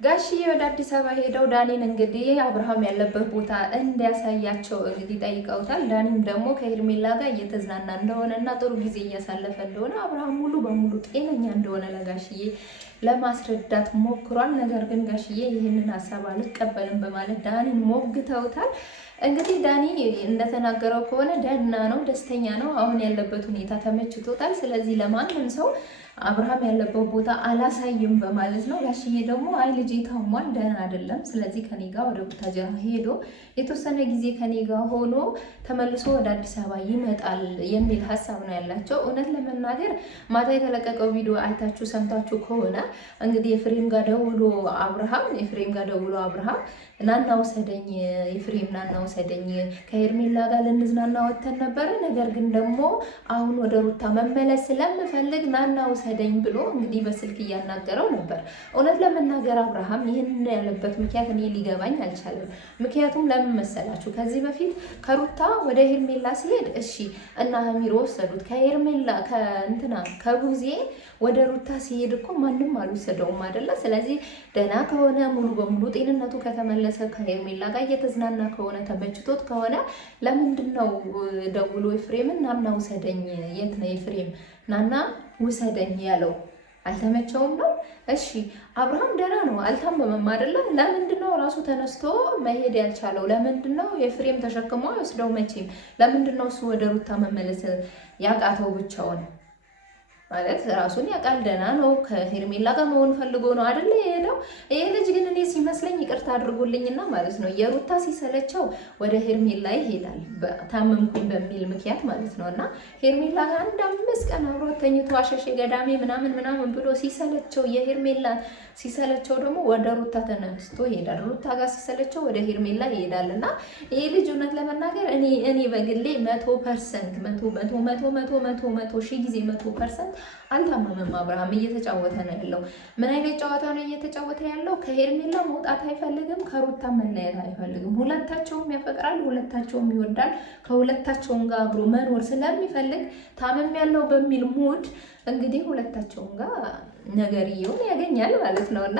ጋሽዬ ወደ አዲስ አበባ ሄደው ዳኒን እንግዲህ አብርሃም ያለበት ቦታ እንዲያሳያቸው እንግዲህ ጠይቀውታል። ዳኒም ደግሞ ከሄርሜላ ጋር እየተዝናና እንደሆነና ጥሩ ጊዜ እያሳለፈ እንደሆነ አብርሃም ሙሉ በሙሉ ጤነኛ እንደሆነ ለጋሽዬ ለማስረዳት ሞክሯል። ነገር ግን ጋሽዬ ይህንን ሀሳብ አልቀበልም በማለት ዳኒን ሞግተውታል። እንግዲህ ዳኒ እንደተናገረው ከሆነ ደህና ነው፣ ደስተኛ ነው። አሁን ያለበት ሁኔታ ተመችቶታል። ስለዚህ ለማንም ሰው አብርሃም ያለበት ቦታ አላሳይም በማለት ነው። ጋሽዬ ደግሞ አይ ልጄ ታሟል፣ ደህና አይደለም፣ ስለዚህ ከኔ ጋር ወደ ቡታጅራ ሄዶ የተወሰነ ጊዜ ከኔ ጋር ሆኖ ተመልሶ ወደ አዲስ አበባ ይመጣል የሚል ሀሳብ ነው ያላቸው። እውነት ለመናገር ማታ የተለቀቀው ቪዲዮ አይታችሁ ሰምታችሁ ከሆነ እንግዲህ ኤፍሬም ጋር ደውሎ አብርሃም ናና ውሰደኝ፣ ኤፍሬም ናና ውሰደኝ፣ ከሄርሜላ ጋር ልንዝናና ወተን ነበረ፣ ነገር ግን ደግሞ አሁን ወደ ሩታ መመለስ ስለምፈልግ ናና ውሰደኝ ብሎ እንግዲህ በስልክ እያናገረው ነበር። እውነት ለመናገር አብርሃም ይህን ያለበት ምክንያት እኔ ሊገባኝ አልቻለም። ምክንያቱም ለምን መሰላችሁ? ከዚህ በፊት ከሩታ ወደ ሄርሜላ ሲሄድ እሺ እና ሀሚሮ ወሰዱት። ከሄርሜላ ከቡዜ ወደ ሩታ ሲሄድ እኮ ማንም አልወሰደውም አይደለ? ስለዚህ ደህና ከሆነ ሙሉ በሙሉ ጤንነቱ ከተመለሰ ከሄርሜላ ጋር እየተዝናና ከሆነ ተመችቶት ከሆነ ለምንድን ነው ደውሎ ኤፍሬምን ናና ውሰደኝ፣ የት ነው ኤፍሬም ናና ውሰደኝ ያለው? አልተመቸውም ነው? እሺ አብርሃም ደህና ነው፣ አልታመመም አይደለ? ለምንድን ነው ራሱ ተነስቶ መሄድ ያልቻለው? ለምንድን ነው ኤፍሬም ተሸክሞ ይወስደው? መቼም ለምንድን ነው እሱ ወደ ሩታ መመለስ ያቃተው ብቻውን? ማለት ራሱን ያውቃል፣ ደህና ነው። ከሄርሜላ ጋር መሆን ፈልጎ ነው አይደለ የሄደው። ይሄ ልጅ ግን እኔ ሲመስለኝ ይቅርታ አድርጎልኝና ማለት ነው የሩታ ሲሰለቸው ወደ ሄርሜላ ይሄዳል፣ ታመምኩኝ በሚል ምክንያት ማለት ነው። እና ሄርሜላ ጋር አንድ 5 ቀን አብሮ ተኝቶ አሸሼ ገዳሜ ምናምን ብሎ ሲሰለቸው ሲሰለቸው ደግሞ ወደ ሩታ ተነስቶ ይሄዳል። ሩታ ጋር ሲሰለቸው ወደ ሄርሜላ ይሄዳል። እና ይሄ ልጅ እውነት ለመናገር እኔ በግሌ 100% 100% አልታመመም። አብርሃም እየተጫወተ ነው ያለው። ምን አይነት ጨዋታ ነው እየተጫወተ ያለው? ከሄርሜላ መውጣት አይፈልግም፣ ከሩታ መለየት አይፈልግም። ሁለታቸውም ያፈቅራል፣ ሁለታቸውም ይወዳል። ከሁለታቸውም ጋር አብሮ መኖር ስለሚፈልግ ታመም ያለው በሚል ሙድ እንግዲህ ሁለታቸውም ጋር ነገርየውን ያገኛል ማለት ነው። እና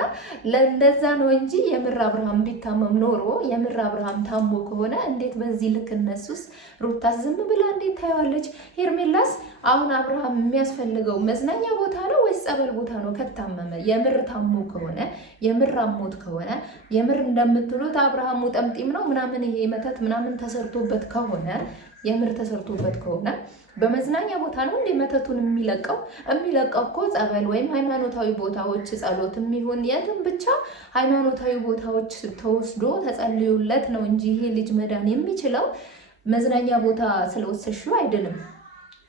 ለዛ ነው እንጂ የምር አብርሃም ቢታመም ኖሮ የምር አብርሃም ታሞ ከሆነ እንዴት በዚህ ልክ እነሱስ ሩታስ ዝም ብላ እንዴት ታየዋለች? ሄርሜላስ አሁን አብርሃም የሚያስፈልገው መዝናኛ ቦታ ነው ወይስ ጸበል ቦታ ነው? ከታመመ የምር ታሞ ከሆነ የምር አሞት ከሆነ የምር እንደምትሉት አብርሃሙ ጠምጢም ነው ምናምን ይሄ መተት ምናምን ተሰርቶበት ከሆነ የምር ተሰርቶበት ከሆነ በመዝናኛ ቦታ ነው እንደ መተቱን የሚለቀው እኮ ጸበል ወይም ሃይማኖታዊ ቦታዎች ጸሎትም ይሁን የትም ብቻ ሃይማኖታዊ ቦታዎች ተወስዶ ተጸልዩለት ነው እንጂ ይሄ ልጅ መዳን የሚችለው መዝናኛ ቦታ ስለወሰድሽው አይደለም።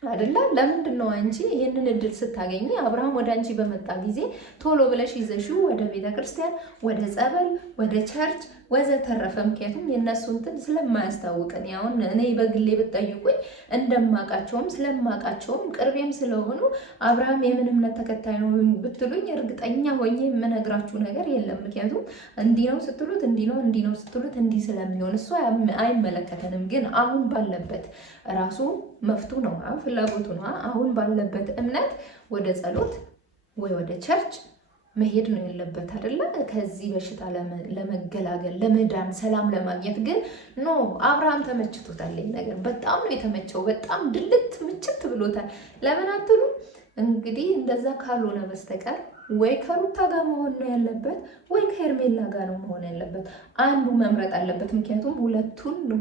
አይደለ? ለምንድን ነው አንቺ ይሄንን እድል ስታገኚ አብርሃም ወደ አንቺ በመጣ ጊዜ ቶሎ ብለሽ ይዘሽው ወደ ቤተ ክርስቲያን፣ ወደ ጸበል፣ ወደ ቸርች ወዘተረፈ? ምክንያቱም የእነሱ እንትን ስለማያስታውቅን ያውን እኔ በግሌ ብትጠይቁኝ እንደማቃቸውም ስለማቃቸውም ቅርቤም ስለሆኑ አብርሃም የምን እምነት ተከታይ ነው ብትሉኝ እርግጠኛ ሆኜ የምነግራችሁ ነገር የለም። ምክንያቱም እንዲህ ነው ስትሉት እንዲህ ነው ስትሉት እንዲህ ስለሚሆን እሱ አይመለከተንም። ግን አሁን ባለበት ራሱ መፍቱ ነው፣ ፍላጎቱ ነው። አሁን ባለበት እምነት ወደ ጸሎት ወይ ወደ ቸርች መሄድ ነው ያለበት አይደለ? ከዚህ በሽታ ለመገላገል ለመዳን ሰላም ለማግኘት ግን ኖ አብርሃም ተመችቶታል። ነገር በጣም ነው የተመቸው። በጣም ድልት ምችት ብሎታል። ለምን አትሉ? እንግዲህ እንደዛ ካልሆነ በስተቀር ወይ ከሩታ ጋር መሆን ነው ያለበት ወይ ከሄርሜላ ጋር ነው መሆን ያለበት። አንዱ መምረጥ አለበት። ምክንያቱም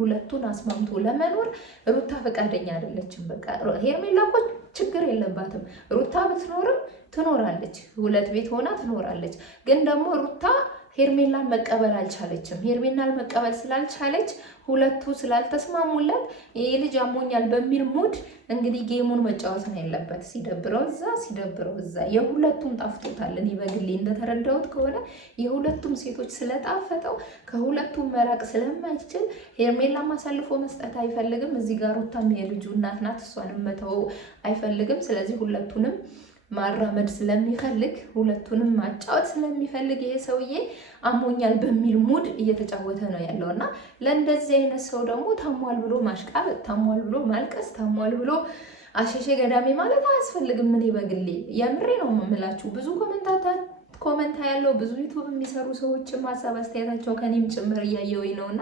ሁለቱን አስማምቶ ለመኖር ሩታ ፈቃደኛ አይደለችም። በቃ ሄርሜላ እኮ ችግር የለባትም። ሩታ ብትኖርም ትኖራለች፣ 2 ቤት ሆና ትኖራለች። ግን ደግሞ ሩታ ሄርሜላን መቀበል አልቻለችም። ሄርሜላን መቀበል ስላልቻለች ሁለቱ ስላልተስማሙለት ይሄ ልጅ አሞኛል በሚል ሙድ እንግዲህ ጌሙን መጫወት ነው ያለበት። ሲደብረው እዛ የሁለቱም ጣፍጦታል። እኔ በግሌ እንደተረዳሁት ከሆነ የሁለቱም ሴቶች ስለጣፈጠው ከሁለቱም መራቅ ስለማይችል ሄርሜላም አሳልፎ መስጠት አይፈልግም። እዚህ ጋር ሩታም የልጁ እናት ናት፣ እሷንም መተው አይፈልግም። ስለዚህ ሁለቱንም ማራመድ ስለሚፈልግ ሁለቱንም ማጫወት ስለሚፈልግ ይሄ ሰውዬ አሞኛል በሚል ሙድ እየተጫወተ ነው ያለው። እና ለእንደዚህ አይነት ሰው ደግሞ ታሟል ብሎ ማሽቃበጥ፣ ታሟል ብሎ ማልቀስ፣ ታሟል ብሎ አሸሼ ገዳሜ ማለት አያስፈልግም። እኔ በግሌ የምሬ ነው የምላችሁ። ብዙ ኮመንት ያለው ብዙ ዩቲዩብ የሚሰሩ ሰዎችም ሀሳብ አስተያየታቸው ከኔም ጭምር እያየሁኝ ነውና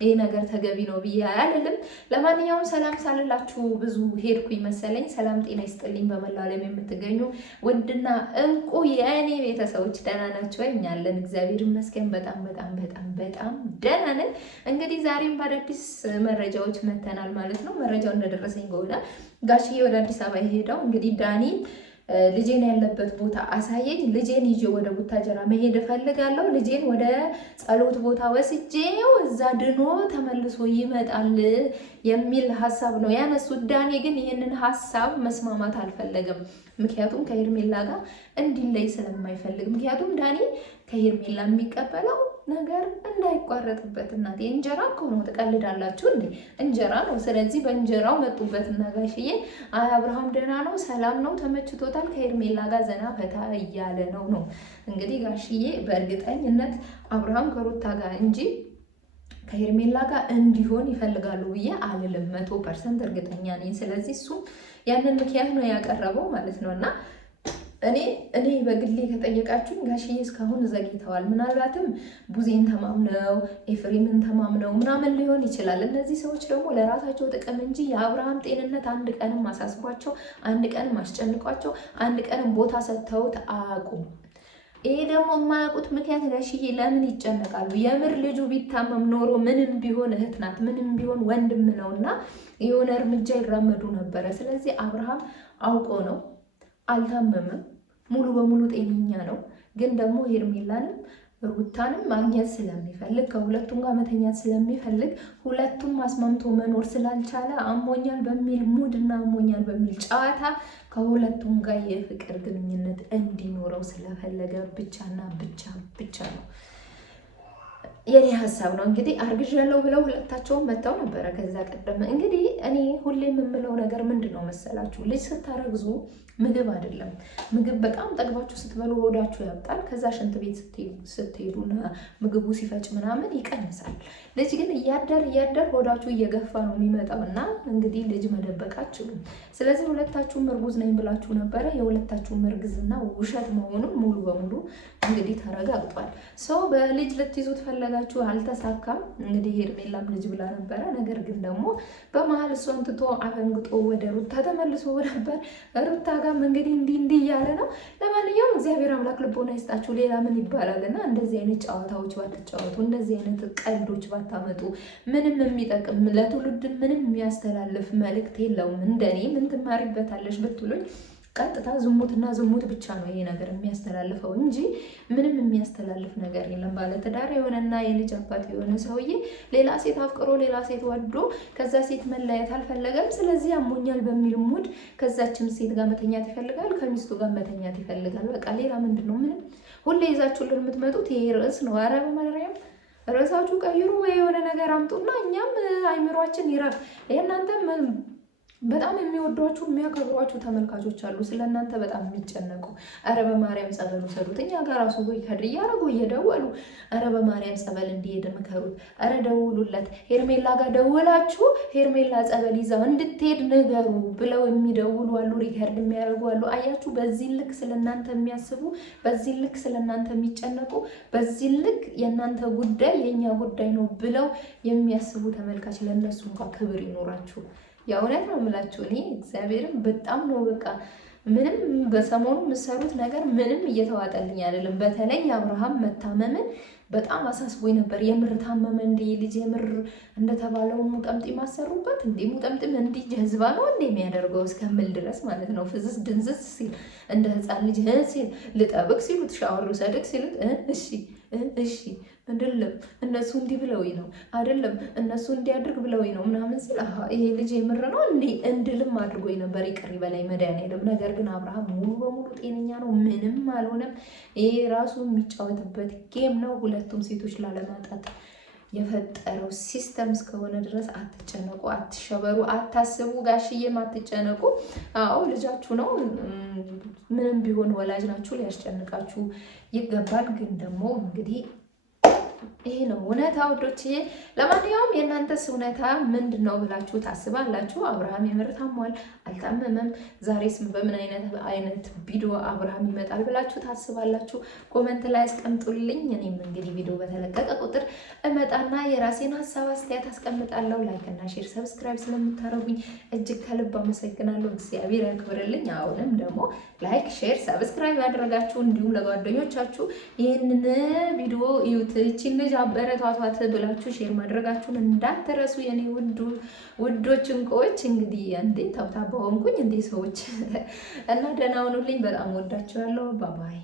ይሄ ነገር ተገቢ ነው ብዬ አያልልም። ለማንኛውም ሰላም ሳልላችሁ ብዙ ሄድኩኝ መሰለኝ። ሰላም ጤና ይስጥልኝ በመላው ዓለም የምትገኙ ውድና እንቁ የእኔ ቤተሰቦች ደህና ናችሁ ወይ? እኛ አለን እግዚአብሔር ይመስገን በጣም በጣም በጣም በጣም ደህና ነን። እንግዲህ ዛሬም በአዳዲስ መረጃዎች መተናል ማለት ነው። መረጃው እንደደረሰኝ ከሆነ ጋሽዬ ወደ አዲስ አበባ የሄደው እንግዲህ ዳኒ ልጄን ያለበት ቦታ አሳየኝ፣ ልጄን ይዤ ወደ ቡታጀራ መሄድ እፈልጋለሁ፣ ልጄን ወደ ጸሎት ቦታ ወስጄው እዛ ድኖ ተመልሶ ይመጣል የሚል ሀሳብ ነው ያነሱት። ዳኒ ግን ይህንን ሀሳብ መስማማት አልፈለገም። ምክንያቱም ከሄርሜላ ጋር እንዲለይ ስለማይፈልግ። ምክንያቱም ዳኒ ከሄርሜላ የሚቀበለው ነገር እንዳይቋረጥበት። እናቴ እንጀራ እኮ ነው፣ ትቀልዳላችሁ እንዴ? እንጀራ ነው። ስለዚህ በእንጀራው መጡበትና ጋሽዬ አይ አብርሃም ደህና ነው፣ ሰላም ነው፣ ተመችቶታል፣ ከሄርሜላ ጋር ዘና ፈታ እያለ ነው ነው እንግዲህ ጋሽዬ በእርግጠኝነት አብርሃም ከሩታ ጋር እንጂ ከሄርሜላ ጋር እንዲሆን ይፈልጋሉ ብዬ አልልም። 100% እርግጠኛ ነኝ። ስለዚህ እሱ ያንን ምክንያት ነው ያቀረበው ማለት ነው። እና እኔ በግሌ ከጠየቃችሁኝ ጋሽዬ እስካሁን ዘግይተዋል። ምናልባትም ቡዜን ተማምነው ኤፍሬምን ተማምነው ምናምን ሊሆን ይችላል። እነዚህ ሰዎች ደግሞ ለራሳቸው ጥቅም እንጂ የአብርሃም ጤንነት አንድ ቀንም አሳስቧቸው፣ አንድ ቀንም አስጨንቋቸው፣ አንድ ቀንም ቦታ ሰጥተውት አያውቁም። ይሄ ደግሞ የማያውቁት ምክንያት ጋሽዬ ለምን ይጨነቃሉ? የምር ልጁ ቢታመም ኖሮ ምንም ቢሆን እህት ናት፣ ምንም ቢሆን ወንድም ነው እና የሆነ እርምጃ ይራመዱ ነበረ። ስለዚህ አብርሃም አውቆ ነው፣ አልታመመም፣ ሙሉ በሙሉ ጤነኛ ነው። ግን ደግሞ ሄርሜላንም ሩታንም ማግኘት ስለሚፈልግ ከሁለቱም ጋር መተኛት ስለሚፈልግ ሁለቱም አስማምቶ መኖር ስላልቻለ አሞኛል በሚል ሙድ እና አሞኛል በሚል ጨዋታ ከሁለቱም ጋር የፍቅር ግንኙነት እንዲኖረው ስለፈለገ ብቻና ብቻ ነው። የኔ ሀሳብ ነው። እንግዲህ አርግዣለሁ ብለው ሁለታቸውን መተው ነበረ ከዛ ቀደም። እንግዲህ እኔ ሁሌ የምምለው ነገር ምንድን ነው መሰላችሁ? ልጅ ስታረግዙ ምግብ አይደለም። ምግብ በጣም ጠግባችሁ ስትበሉ ሆዳችሁ ያብጣል። ከዛ ሽንት ቤት ስትሄዱና ምግቡ ሲፈጭ ምናምን ይቀንሳል። ልጅ ግን እያደር ሆዳችሁ እየገፋ ነው የሚመጣው እና እንግዲህ ልጅ መደበቅ አትችሉም። ስለዚህ ሁለታችሁም እርጉዝ ነኝ ብላችሁ ነበረ። የሁለታችሁም እርግዝና ውሸት መሆኑን ሙሉ በሙሉ እንግዲህ ተረጋግጧል። ሰው በልጅ ልትይዙ ተፈለጋችሁ፣ አልተሳካም። እንግዲህ ሄርሜላም ልጅ ብላ ነበረ። ነገር ግን ደግሞ በመሀል እሷን ትቶ አፈንግጦ ወደ ሩታ ተመልሶ ነበር። ሩታ ጋርም እንግዲህ እንዲህ እያለ ነው። ለማንኛውም እግዚአብሔር አምላክ ልቦና ይስጣችሁ። ሌላ ምን ይባላል? እና እንደዚህ አይነት ጨዋታዎች ባትጫወቱ፣ እንደዚህ አይነት ቀልዶች ባታመጡ ምንም የሚጠቅም ለትውልድ ምንም የሚያስተላልፍ መልእክት የለውም። እንደኔ ምን ትማሪበታለሽ ብትሉኝ ቀጥታ ዝሙትና ዝሙት ብቻ ነው ይሄ ነገር የሚያስተላልፈው እንጂ ምንም የሚያስተላልፍ ነገር የለም። ባለትዳር የሆነና የልጅ አባት የሆነ ሰውዬ ሌላ ሴት አፍቅሮ ሌላ ሴት ወዶ ከዛ ሴት መለየት አልፈለገም። ስለዚህ አሞኛል በሚል ሙድ ከዛችን ሴት ጋር መተኛት ይፈልጋል፣ ከሚስቱ ጋር መተኛት ይፈልጋል። በቃ ሌላ ምንድን ነው? ምንም። ሁሌ ይዛችሁልን የምትመጡት ይሄ ርዕስ ነው። ኧረ በማርያም ርዕሳችሁ ቀይሩ ወይ የሆነ ነገር አምጡና እኛም አይምሯችን ይረፍ። የእናንተም በጣም የሚወዷችሁ የሚያከብሯችሁ ተመልካቾች አሉ፣ ስለ እናንተ በጣም የሚጨነቁ። አረ በማርያም ጸበል ውሰዱት። እኛ ጋር ራሱ ወይ ከድር እያደረጉ እየደወሉ አረ በማርያም ጸበል እንዲሄድ ምከሩት፣ አረ ደውሉለት፣ ሄርሜላ ጋር ደውላችሁ ሄርሜላ ጸበል ይዛው እንድትሄድ ንገሩ ብለው የሚደውሉ አሉ፣ ሪከርድ የሚያደርጉ አሉ። አያችሁ፣ በዚህ ልክ ስለ እናንተ የሚያስቡ፣ በዚህ ልክ ስለ እናንተ የሚጨነቁ፣ በዚህ ልክ የእናንተ ጉዳይ የእኛ ጉዳይ ነው ብለው የሚያስቡ ተመልካች፣ ለእነሱ እንኳን ክብር ይኖራችሁ። የእውነት ነው የምላችሁ። እኔ እግዚአብሔርም በጣም ነው በቃ ምንም በሰሞኑ የምሰሩት ነገር ምንም እየተዋጠልኝ አይደለም። በተለይ የአብርሃም መታመምን በጣም አሳስቦኝ ነበር። የምር ታመመ እንዴ ልጅ? የምር እንደተባለው ሙጠምጢም አሰሩበት እንዴ? ሙጠምጢም እንዲህ ጀዝባ ነው እንዴ የሚያደርገው እስከምል ድረስ ማለት ነው። ፍዝዝ ድንዝዝ ሲል እንደ ህፃን ልጅ ሲል ልጠብቅ ሲሉት ሻወር ልውሰድክ ሲሉት እሺ አይደለም እነሱ እንዲህ ብለውኝ ነው አይደለም እነሱ እንዲያድርግ ብለውኝ ነው ምናምን ሲል ይሄ ልጅ የምር ነው እንዴ እንድልም አድርጎኝ ነበር። ይቅር በላይ መድኃኒዓለም። ነገር ግን አብርሃም ሙሉ በሙሉ ጤነኛ ነው፣ ምንም አልሆነም። ይሄ ራሱ የሚጫወትበት ጌም ነው። ሁለቱም ሴቶች ላለማጣት የፈጠረው ሲስተም እስከሆነ ድረስ አትጨነቁ፣ አትሸበሩ፣ አታስቡ። ጋሽዬም አትጨነቁ። አዎ ልጃችሁ ነው። ምንም ቢሆን ወላጅ ናችሁ፣ ሊያስጨንቃችሁ ይገባል። ግን ደግሞ እንግዲህ ይሄ ነው እውነታ ውዶችዬ። ለማንኛውም የእናንተስ እውነታ ምንድን ነው ብላችሁ ታስባላችሁ? አብርሃም የምር ታሟል አልታመመም? ዛሬስ በምን አይነት ቪዲዮ አብርሃም ይመጣል ብላችሁ ታስባላችሁ? ኮመንት ላይ አስቀምጡልኝ። እኔም እንግዲህ ቪዲዮ በተለቀቀ ቁጥር እመጣና የራሴን ሀሳብ አስተያየት አስቀምጣለሁ። ላይክ እና ሼር ሰብስክራይብ ስለምታረጉኝ እጅግ ከልብ አመሰግናለሁ። እግዚአብሔር ያክብርልኝ። አሁንም ደግሞ ላይክ ሼር ሰብስክራይብ ያደረጋችሁ እንዲሁም ለጓደኞቻችሁ ይህንን ቪዲዮ እዩት እቺን ልጅ አበረታቷት ብላችሁ ሼር ማድረጋችሁን እንዳትረሱ የኔ ውዶች እንቁዎች። እንግዲህ እንዴ ተብታባ ሆንኩኝ እንዴ ሰዎች እና ደህና ሁኑልኝ። በጣም ወዳችኋለሁ። ባባይ